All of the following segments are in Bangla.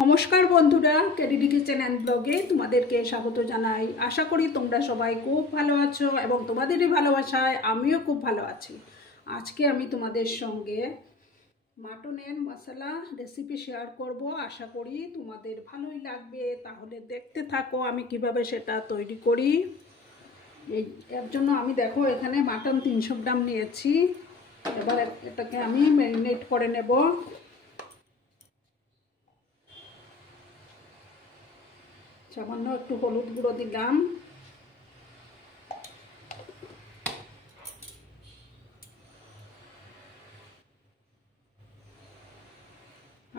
নমস্কার বন্ধুরা, কেডিডি কিচেন অ্যান্ড ব্লগে তোমাদেরকে স্বাগত জানাই। আশা করি তোমরা সবাই খুব ভালো আছো এবং তোমাদেরই ভালোবাসায় আমিও খুব ভালো আছি। আজকে আমি তোমাদের সঙ্গে মাটনের মশলা রেসিপি শেয়ার করব। আশা করি তোমাদের ভালোই লাগবে, তাহলে দেখতে থাকো আমি কিভাবে সেটা তৈরি করি। এর জন্য আমি দেখো এখানে মাটন 300 গ্রাম নিয়েছি। এবার এটাকে আমি ম্যারিনেট করে নেব। সামান্য একটু হলুদ গুঁড়ো দিলাম,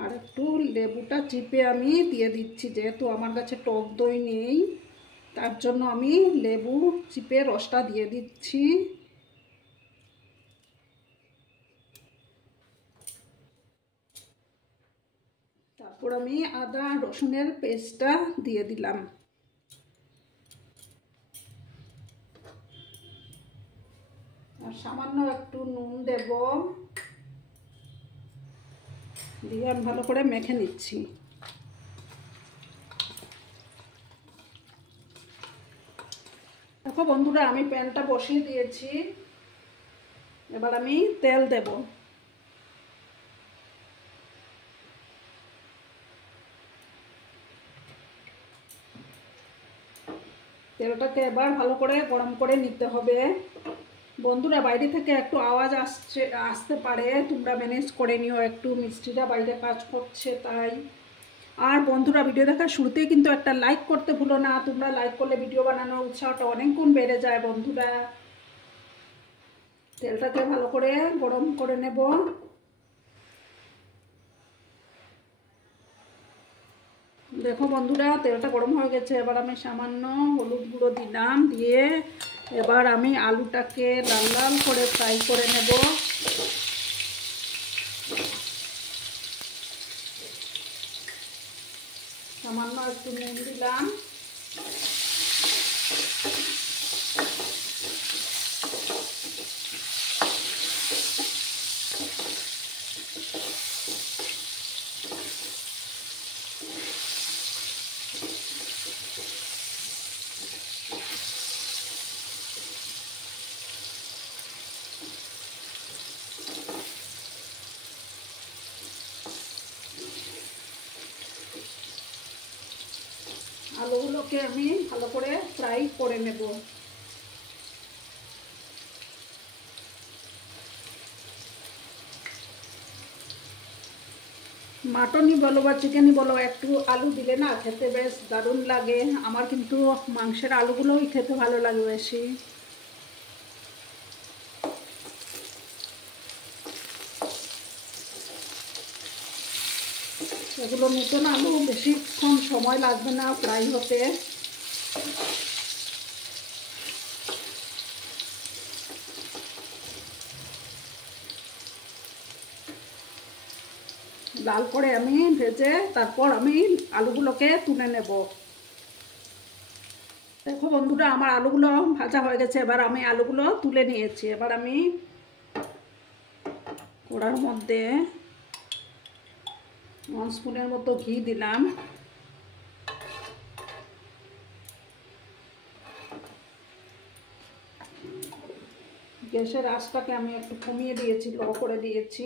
আর একটু লেবুটা চিপে আমি দিয়ে দিচ্ছি। যেহেতু আমার কাছে টক দই নেই, তার জন্য আমি লেবু চিপে রসটা দিয়ে দিচ্ছি। তারপর আমি আদা রসুনের পেস্টটা দিয়ে দিলাম। আর সামান্য একটু নুন দেব, দিয়ে আমি ভালো করে মেখে নিচ্ছি। দেখো বন্ধুরা, আমি প্যানটা বসিয়ে দিয়েছি। এবার আমি তেল দেব। তেলটাকে এবার ভালো করে গরম করে নিতে হবে। বন্ধুরা, বাইরে থেকে একটু আওয়াজ আসতে পারে, তোমরা ম্যানেজ করে নিও, একটু মিস্ত্রিরা বাইরে কাজ করছে তাই। আর বন্ধুরা, ভিডিও দেখার শুরুতেই কিন্তু একটা লাইক করতে ভুলো না। তোমরা লাইক করলে ভিডিও বানানোর উৎসাহটা অনেক গুণ বেড়ে যায় বন্ধুরা। তেলটাকে ভালো করে গরম করে নেব। দেখো বন্ধুরা, তেলটা গরম হয়ে গেছে। এবার আমি সামান্য হলুদ গুঁড়ো দিলাম, দিয়ে এবার আমি আলুটাকে লাল লাল করে ফ্রাই করে নেব। সামান্য একটু নুন দিলাম। আলুগুলোকে আমি ভালো করে ফ্রাই করে নেব। মাটনই বলো বা চিকেনই বলো, একটু আলু দিলে না খেতে বেশ দারুণ লাগে। আমার কিন্তু মাংসের আলুগুলোই খেতে ভালো লাগে বেশি। এগুলো নতুন আলু, বেশিক্ষণ সময় লাগবে না ফ্রাই হতে। লাল করে আমি ভেজে তারপর আমি আলুগুলোকে তুলে নেব। দেখো বন্ধুরা, আমার আলুগুলো ভাজা হয়ে গেছে। এবার আমি আলুগুলো তুলে নিয়েছি। এবার আমি কড়ার মধ্যে 1 স্পুনের মতো ঘি দিলাম। গ্যাসের আঁচটাকে আমি একটু কমিয়ে দিয়েছি, লো করে দিয়েছি।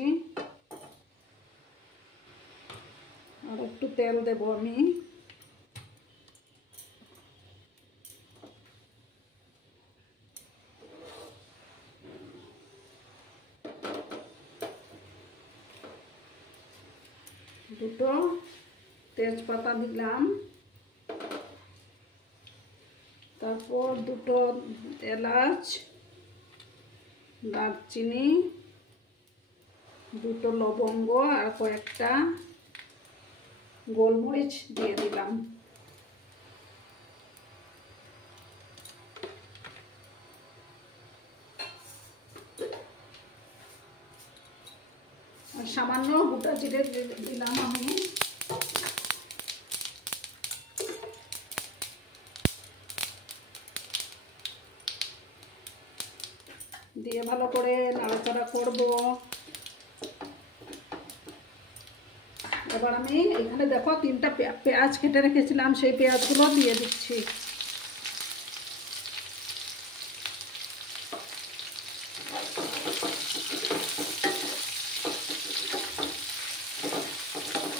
আর একটু তেল দেব আমি। দুটো তেজপাতা দিলাম, তারপর দুটো এলাচ, দারচিনি, দুটো লবঙ্গ আর কয়েকটা গোলমরিচ দিয়ে দিলাম। আর সামান্য গোটা জিরে দিলাম আমি। দিয়ে ভালো করে নাড়াচাড়া করব। এবার আমি এখানে দেখো 3টা পেঁয়াজ কেটে রেখেছিলাম, সেই পেঁয়াজগুলো দিয়ে দিচ্ছি।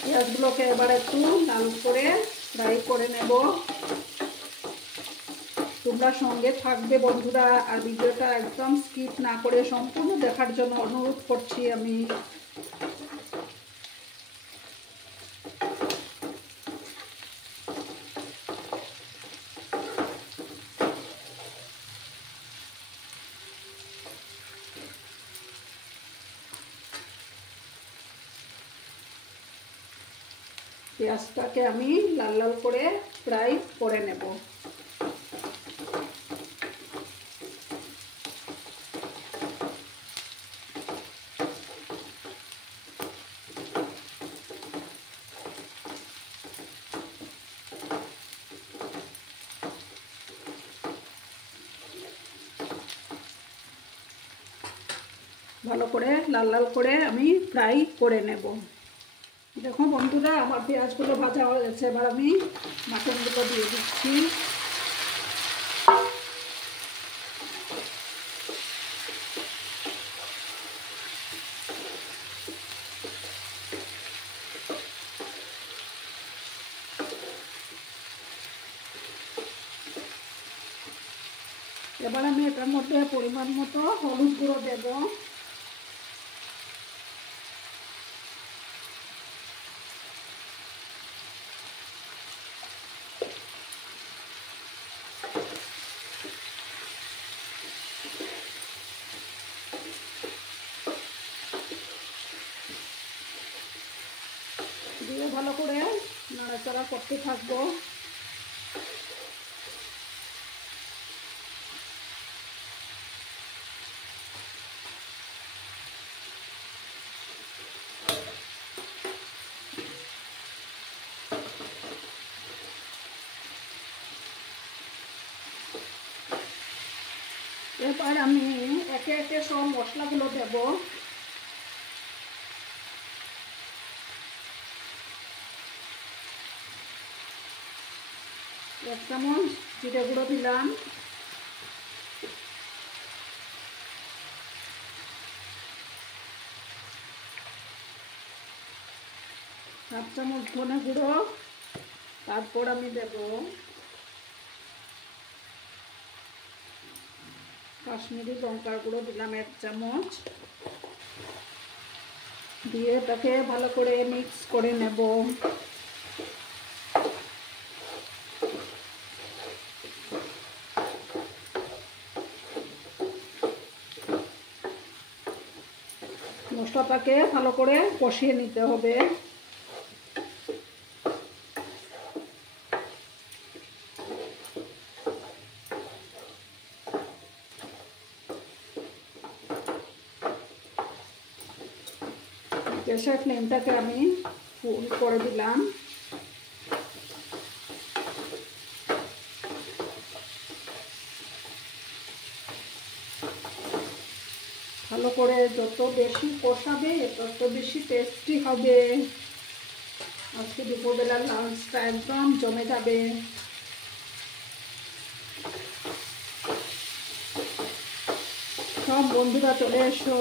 পেঁয়াজগুলোকে এবার একটু লাল করে ফ্রাই করে নেব। তোমরা সঙ্গে থাকবে বন্ধুরা, আর ভিডিওটা একদম স্কিপ না করে সম্পূর্ণ দেখার জন্য অনুরোধ করছি আমি। পেঁয়াজটাকে আমি লাল লাল করে ফ্রাই করে নেব। ভালো করে লাল লাল করে আমি ফ্রাই করে নেব। দেখো বন্ধুরা, আমার পেঁয়াজগুলো ভাজা হয়ে গেছে। এবার আমি মাটনগুলো দিয়ে দিচ্ছি। এবার আমি এটার মধ্যে পরিমাণ মতো হলুদ গুঁড়ো দেব। দিয়ে ভালো করে নাড়াচাড়া করতে থাকবো। এবার আমি একে একে সব মশলাগুলো দেব। এক চামচ জিরে গুঁড়ো দিলাম, হাফ চামচ ধনে গুঁড়ো, তারপর আমি দেব কাশ্মীরি লঙ্কার গুঁড়ো দিলাম 1 চামচ। দিয়ে এটাকে ভালো করে মিক্স করে নেব। মশলাটাকে ভালো করে কষিয়ে নিতে হবে। গ্যাসের ফ্লেমটাকে আমি ফুল করে দিলাম। ভালো করে যত বেশি কষাবে তত বেশি টেস্টি হবে। আজকে দুপুরবেলার লাঞ্চটা একদম জমে যাবে। সব বন্ধুরা চলে এসো।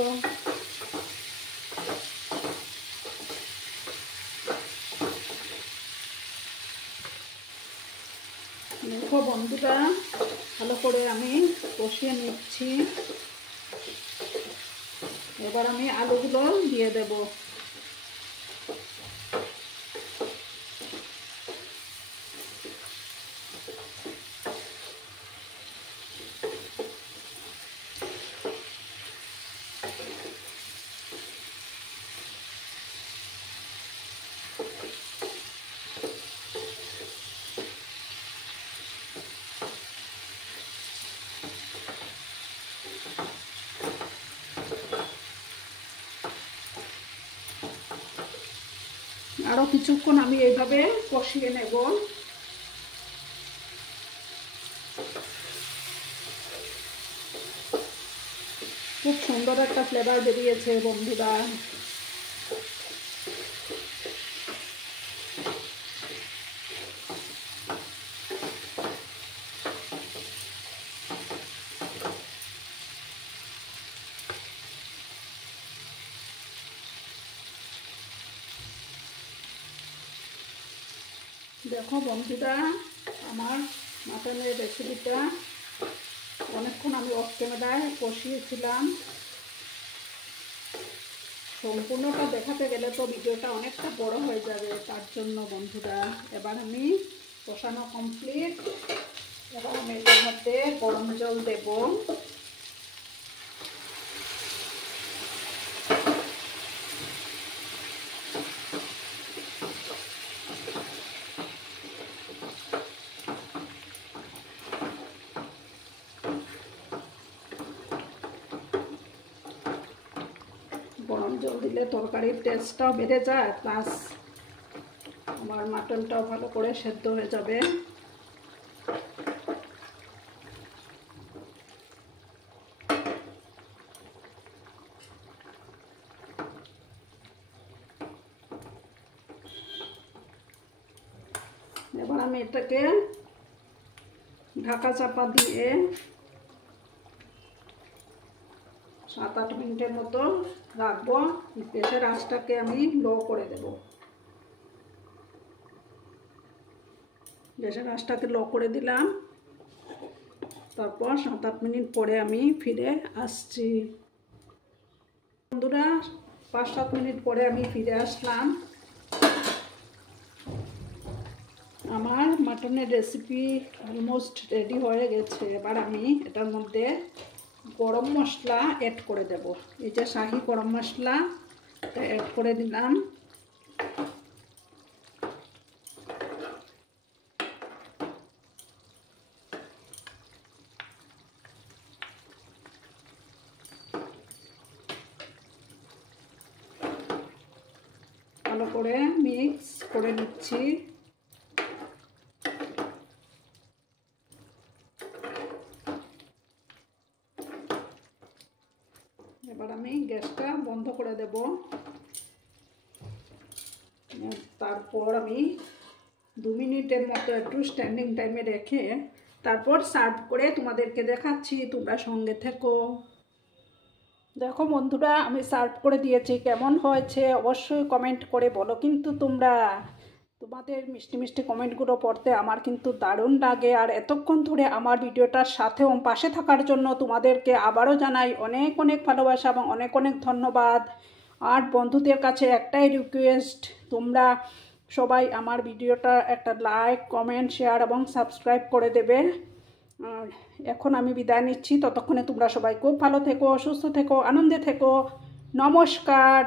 দেখো বন্ধুরা, ভালো করে আমি কষিয়ে নিচ্ছি। এবার আমি আলুগুলো দিয়ে দেব। আরো কিছুক্ষণ আমি এইভাবে কষিয়ে নেব। খুব সুন্দর একটা ফ্লেভার বেরিয়েছে বন্ধুরা। দেখো বন্ধুরা, আমার মাটনের রেসিপিটা অনেকক্ষণ আমি অফ ক্যামেরায় কষিয়েছিলাম। সম্পূর্ণটা দেখাতে গেলে তো ভিডিওটা অনেকটা বড় হয়ে যাবে, তার জন্য বন্ধুরা এবার আমি কষানো কমপ্লিট। এবার আমি এটার মধ্যে গরম জল দেব। গরম জল দিলে তরকারির টেস্টটাও বেড়ে যায়, প্লাস আমার মাটনটাও ভালো করে সেদ্ধ হয়ে যাবে। এবার আমি এটাকে ঢাকা চাপা দিয়ে 7-8 মিনিটের মতো রাখবো। গ্যাসের আঁচটাকে আমি লো করে দেব। গ্যাসের আঁচটাকে লো করে দিলাম। তারপর 7-8 মিনিট পরে আমি ফিরে আসছি। বন্ধুরা, 5-7 মিনিট পরে আমি ফিরে আসলাম। আমার মাটনের রেসিপি অলমোস্ট রেডি হয়ে গেছে। এবার আমি এটার মধ্যে গরম মশলা অ্যাড করে দেব। এই যে শাহি গরম মশলা অ্যাড করে দিলাম। ভালো করে মিক্স করে নিচ্ছি। এবার আমি গ্যাসটা বন্ধ করে দেব। তারপর আমি 2 মিনিটের মতো একটু স্ট্যান্ডিং টাইমে রেখে তারপর সার্ভ করে তোমাদেরকে দেখাচ্ছি। তোমরা সঙ্গে থেকো। দেখো বন্ধুরা, আমি সার্ভ করে দিয়েছি। কেমন হয়েছে অবশ্যই কমেন্ট করে বলো। কিন্তু তোমাদের মিষ্টি মিষ্টি কমেন্টগুলো পড়তে আমার কিন্তু দারুণ লাগে। আর এতক্ষণ ধরে আমার ভিডিওটার সাথেও পাশে থাকার জন্য তোমাদেরকে আবারও জানাই অনেক অনেক ভালোবাসা এবং অনেক অনেক ধন্যবাদ। আর বন্ধুদের কাছে একটাই রিকোয়েস্ট, তোমরা সবাই আমার ভিডিওটা একটা লাইক, কমেন্ট, শেয়ার এবং সাবস্ক্রাইব করে দেবে। আর এখন আমি বিদায় নিচ্ছি। ততক্ষণে তোমরা সবাই খুব ভালো থেকো, সুস্থ থেকো, আনন্দে থেকো। নমস্কার।